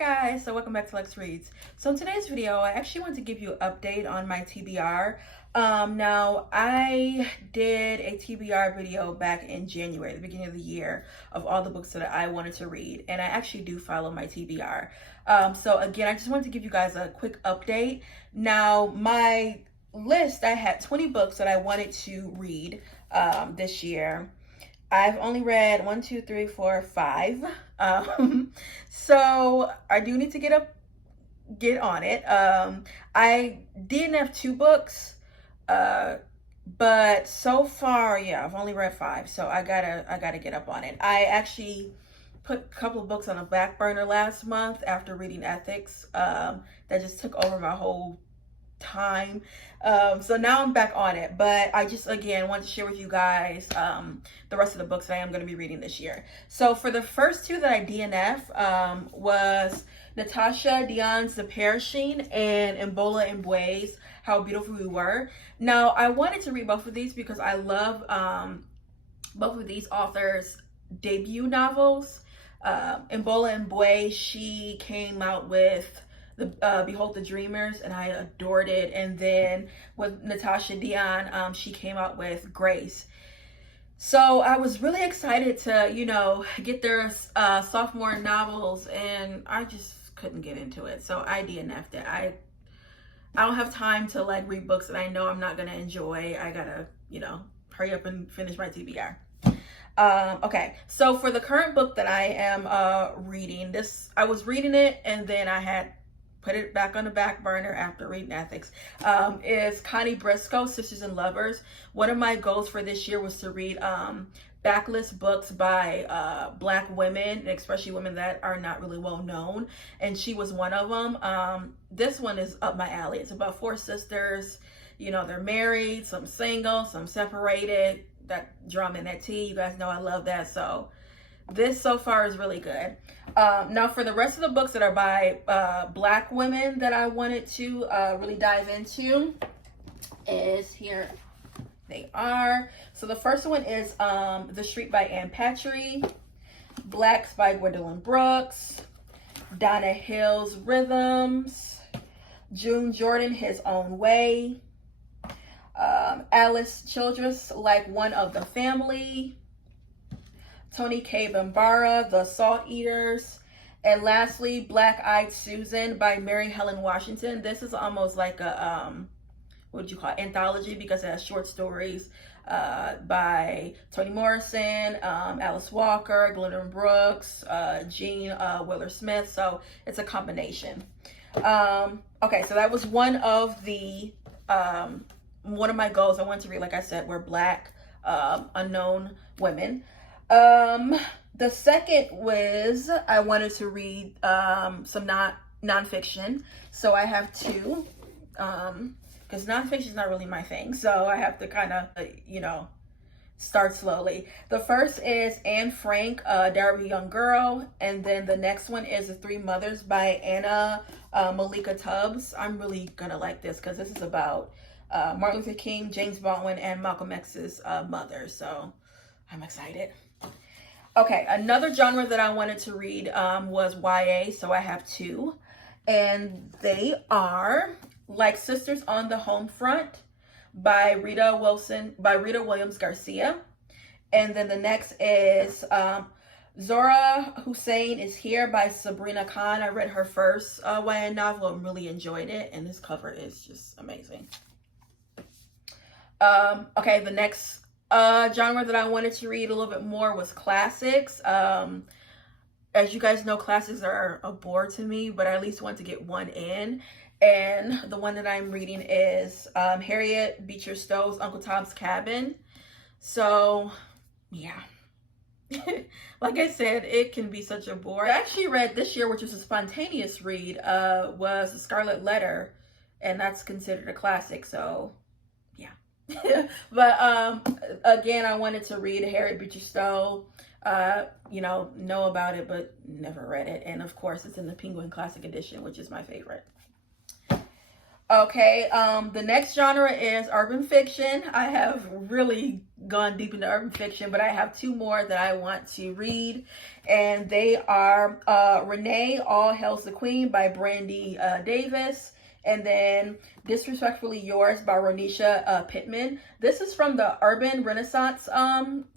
guys, so welcome back to Lex Reads. So in today's video, I actually want to give you an update on my TBR. Now I did a TBR video back in January, the beginning of the year, of all the books that I wanted to read, and I actually do follow my TBR. So again, I just wanted to give you guys a quick update. Now my list, I had 20 books that I wanted to read this year. I've only read 1, 2, 3, 4, 5. So I do need to get on it. I DNF 2 books, but so far, yeah, I've only read 5. So I gotta get up on it. I actually put a couple of books on a back burner last month after reading Ethics. That just took over my whole time. So now I'm back on it, but I just again want to share with you guys the rest of the books that I am going to be reading this year. So for the first 2 that I DNF was Natasha Dion's The Perishing and Mbola Mbwe's How Beautiful We Were. Now I wanted to read both of these because I love both of these authors' debut novels. Mbola Mbwe, she came out with Behold the Dreamers, and I adored it. And then with Natasha Dion, she came out with Grace. So I was really excited to, you know, get their sophomore novels, and I just couldn't get into it. So I DNF'd it. I don't have time to like read books that I know I'm not gonna enjoy. I gotta, you know, hurry up and finish my TBR. Okay, so for the current book that I am reading, I was reading it and then I had put it back on the back burner after reading Ethics, is Connie Briscoe, Sisters and Lovers. One of my goals for this year was to read backlist books by Black women, especially women that are not really well known, and she was one of them. This one is up my alley. It's about 4 sisters. You know, they're married, some single, some separated. That drama and that tea, you guys know I love that. So this so far is really good. Now for the rest of the books that are by Black women that I wanted to really dive into is here. They are. So the first one is The Street by Ann Patry, Blacks by Gwendolyn Brooks, Donna Hill's Rhythms, June Jordan, His Own Way, Alice Childress, Like One of the Family, Toni K. Bambara, The Salt Eaters, and lastly, Black Eyed Susan by Mary Helen Washington. This is almost like a, what would you call it, anthology, because it has short stories by Toni Morrison, Alice Walker, Gwendolyn Brooks, Jean Willer-Smith, so it's a combination. Okay, so that was one of my goals I wanted to read, like I said, were Black unknown women. The second was I wanted to read some nonfiction. So I have 2, because nonfiction is not really my thing. So I have to kind of, you know, start slowly. The first is Anne Frank, Diary of a Young Girl. And then the next one is The Three Mothers by Anna Malika Tubbs. I'm really going to like this because this is about Martin Luther King, James Baldwin, and Malcolm X's mother. So I'm excited. Okay, another genre that I wanted to read was YA, so I have 2, and they are Like Sisters on the Home Front by Rita Williams Garcia, and then the next is Zora Hussein Is Here by Sabrina Khan. I read her first YA novel and really enjoyed it, and this cover is just amazing. Okay, the next genre that I wanted to read a little bit more was classics. As you guys know, classics are a bore to me, but I at least want to get one in. And the one that I'm reading is Harriet Beecher Stowe's Uncle Tom's Cabin. So, yeah. Like I said, it can be such a bore. I actually read this year, which was a spontaneous read, was The Scarlet Letter, and that's considered a classic, so yeah. But again, I wanted to read Harriet Beecher Stowe. You know about it, but never read it. And of course, it's in the Penguin Classic Edition, which is my favorite. Okay, the next genre is urban fiction. I have really gone deep into urban fiction, but I have 2 more that I want to read, and they are Renee, All Hails the Queen by Brandy Davis, and then Disrespectfully Yours by Ronisha Pittman. This is from the Urban Renaissance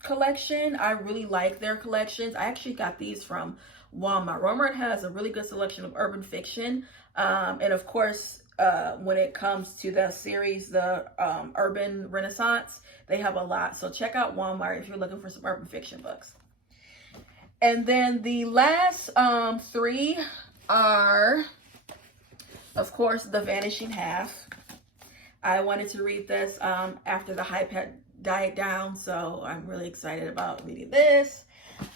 collection. I really like their collections. I actually got these from Walmart. Walmart has a really good selection of urban fiction, and of course, when it comes to the series, the Urban Renaissance, they have a lot. So check out Walmart if you're looking for some urban fiction books. And then the last 3 are, of course, The Vanishing Half. I wanted to read this after the hype had died down, so I'm really excited about reading this.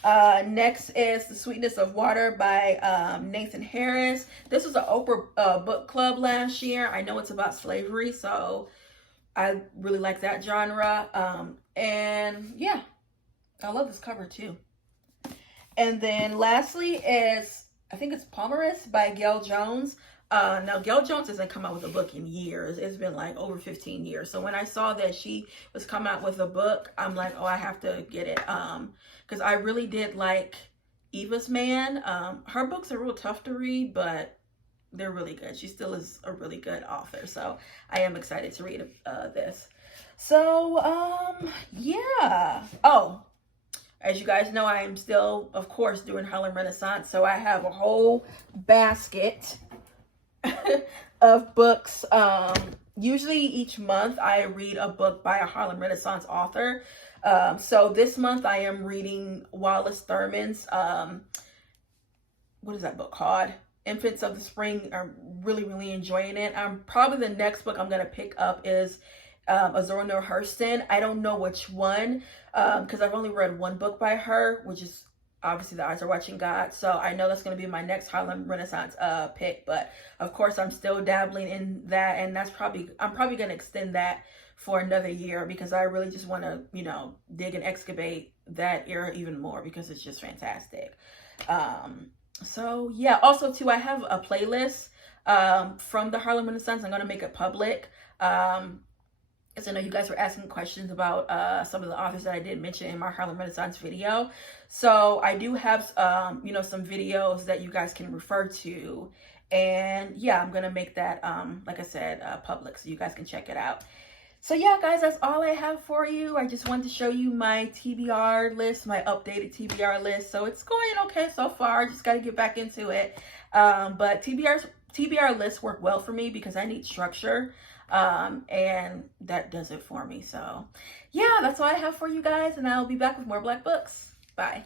Next is The Sweetness of Water by Nathan Harris. This was an Oprah book club last year. I know it's about slavery, so I really like that genre. And yeah, I love this cover too. And then lastly is, I think it's Pomerous by Gail Jones. Now, Gail Jones hasn't come out with a book in years. It's been like over 15 years. So when I saw that she was coming out with a book, I'm like, oh, I have to get it. Because I really did like Eva's Man. Her books are real tough to read, but they're really good. She still is a really good author. So I am excited to read this. So, yeah. Oh, as you guys know, I am still, of course, doing Harlem Renaissance. So I have a whole basket of books. Usually each month I read a book by a Harlem Renaissance author. So this month I am reading Wallace Thurman's, what is that book called? Infants of the Spring. I'm really enjoying it. Probably the next book I'm going to pick up is Azora Neale Hurston. I don't know which one, because I've only read one book by her, which is obviously The Eyes Are Watching God. So I know that's going to be my next Harlem Renaissance pick. But of course, I'm still dabbling in that, and I'm probably going to extend that for another year, because I really just want to, you know, dig and excavate that era even more, because it's just fantastic. So yeah, also too, I have a playlist from the Harlem Renaissance. I'm going to make it public. As I know you guys were asking questions about some of the authors that I did mention in my Harlem Renaissance video. So I do have, you know, some videos that you guys can refer to. And yeah, I'm going to make that, like I said, public, so you guys can check it out. So yeah, guys, that's all I have for you. I just wanted to show you my TBR list, my updated TBR list. So it's going okay so far. I just got to get back into it. But TBR lists work well for me because I need structure. And that does it for me. So yeah, that's all I have for you guys, and I'll be back with more Black books. Bye.